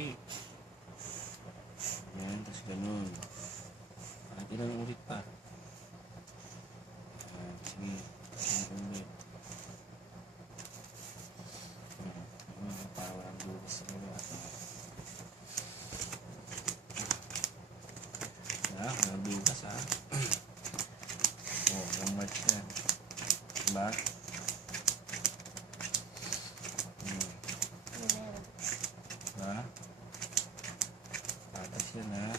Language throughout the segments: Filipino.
Sige. Yan, tapos ganun. At ilang ulit pa. Yan, sige. Ilang ulit. Para walang bukas sa mga ito. Walang bukas ha. Yung march yan. Diba? Diba? Patas yan ha.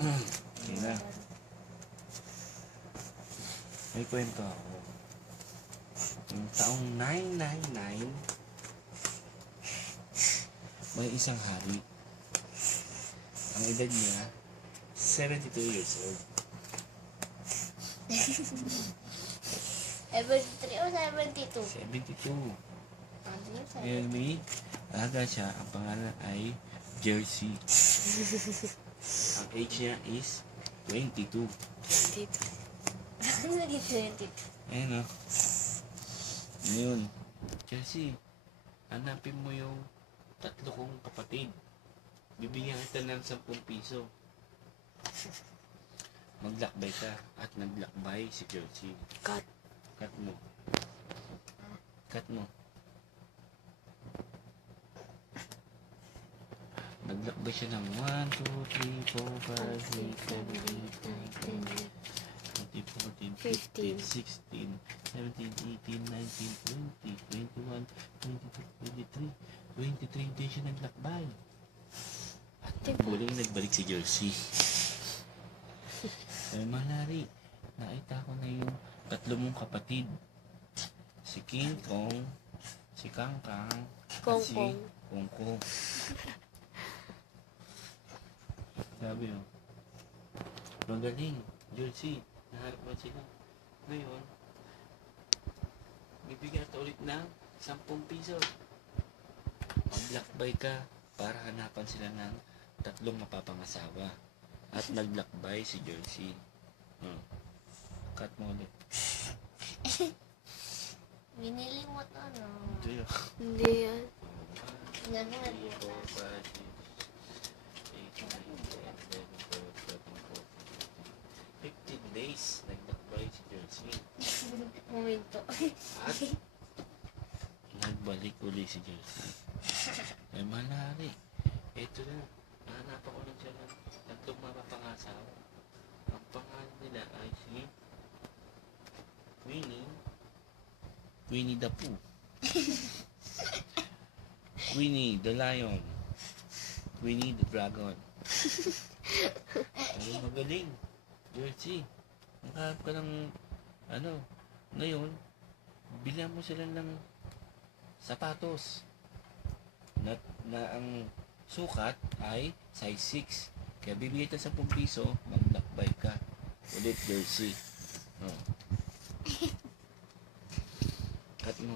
Okay na. May kwento ako. Yung taong 999, may isang hari. Ang edad niya, 72 years old. 73 o 72? 72. Ano yun? Ngayon may alaga siya. Ang pangalan ay Jersey. Ang age niya is 22. 22. Ano naging 22? Ayan o. Ngayon, Jersey, hanapin mo yung 3 kong kapatid. Bibigyan kita ng 10 piso. Maglakbay ka. At naglakbay si Jersey. Cut. Cut mo. Cut mo. Naglakbay siya ng 1, 2, 3, 4, 5, 6, 7, 8, 9, 10, 11, 12, 13, 14, 15, 16, 17, 18, 19, 20, 21, 22, 23 days siya naglakbay. At muling nagbalik si Jersey. Ay malari, nakita ko na yung 3 mong kapatid. Si King Kong, si Kang Kang, at si Kong Kong. Sabi mo, magaling, Jersey, naharap mo sila. Ngayon, bibigyan ka ulit ng 10 piso. Maglakbay ka para hanapan sila ng 3 mapapangasawa. At naglakbay si Jersey. Cut mo ulit. Binili mo to, no? Ito yun. Hindi yan. Ganun dito. 15 days naglakbay si Jersey. Momento. At nagbalik uli si Jersey. Ay malari. Ito na. Hanap ako lang siya ng 3 mapapangasawa. Ang pangalan nila ay si Winnie the Pooh. Winnie the Lion. Winnie the Dragon. Ay magaling. Jersey. Nakahanap ka ng ngayon, bilang mo sila ng sapatos na ang sukat ay size 6. Kaya bibigay ka 10 piso, maglakbay ka. Ulit, Jersey. Cut mo.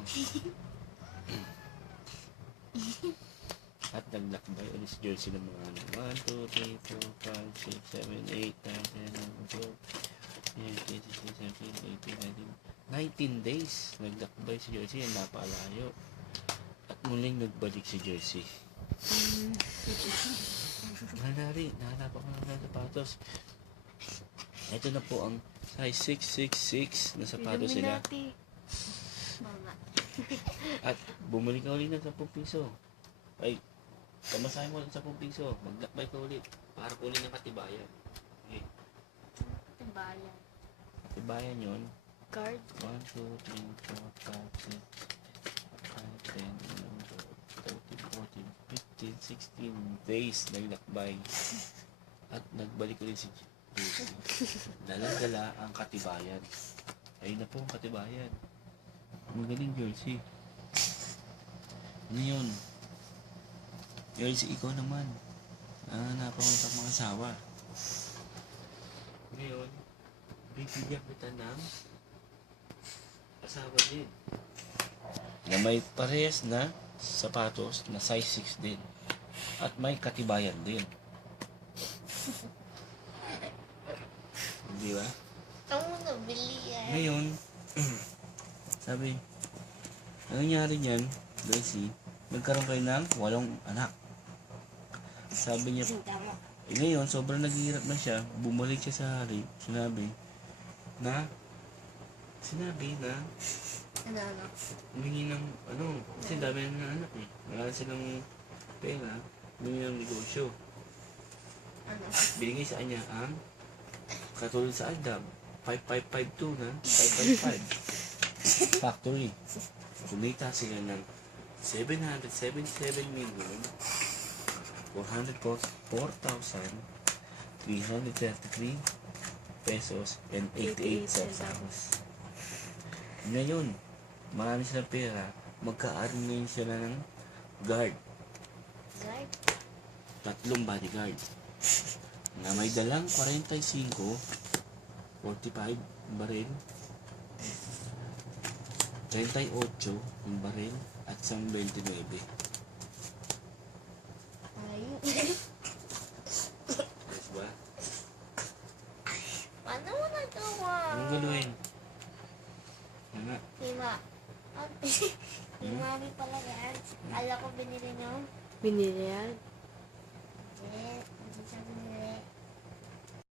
At naglakbay ulit si Jersey ng mga 1, 2, 3, 4, 5, 6, 7, 8, 9, 10, 11, 12, 19 days naglakbay si Jersey. Ang napalayo. At muling nagbalik si Jersey. Malari, nahanap ako ng sapatos. Ito na po ang size 666 na sapatos sila. Mama. At bumalik ka ulit ng 10 piso. Ay, kamasahin mo ng 10 piso. Maglakbay ka ulit para kunin ng katibayan. Okay. Timbayan. Katibayan yun. Card. 1, 2, 3, 4, 5, 6, 5, 10, 11, 12, 13, 14, 15, 16 days naglakbay. At nagbalik ulit si Jersey. Dala-dala ang katibayan. Ayun na po ang katibayan. Magaling, Jersey. Ngayon, Jersey, ikaw naman. Napangunta mga asawa. Ngayon, bibigyan kita ng asawa din. Na may parehas na sapatos na size 6 din. At may katibayan din. Di ba? Ito mo nabili yan. Ngayon, sabi, ang nangyari niyan, Jersey, nagkaroon kayo ng 8 anak. Sabi niya, Tama. ngayon, sobrang naghihirap na siya. Bumalik siya sa hari. Sinabi na, Ano? humingi ng, kasi dami na anak eh. Wala silang pera. Humingi ng negosyo. Ano? Binigay sa kanya ang, katulad sa Aldab, 5552 na, 555. Factory. Kumita sila ng 777,404,333 pesos and 88 centavos. Ngayon, marami silang pera, magka-earn ngayon sila ng guard. Guard? 3 bodyguard. Na may dalang 45, 45 baril, 38 yung baril, at 29. Ayun. Yes ba? Paano mo nagawa? Anong gagawin? Yan nga. Ni mami pala yan. Kala ko binili nyo. Binili yan. Hindi. Hindi siya binili.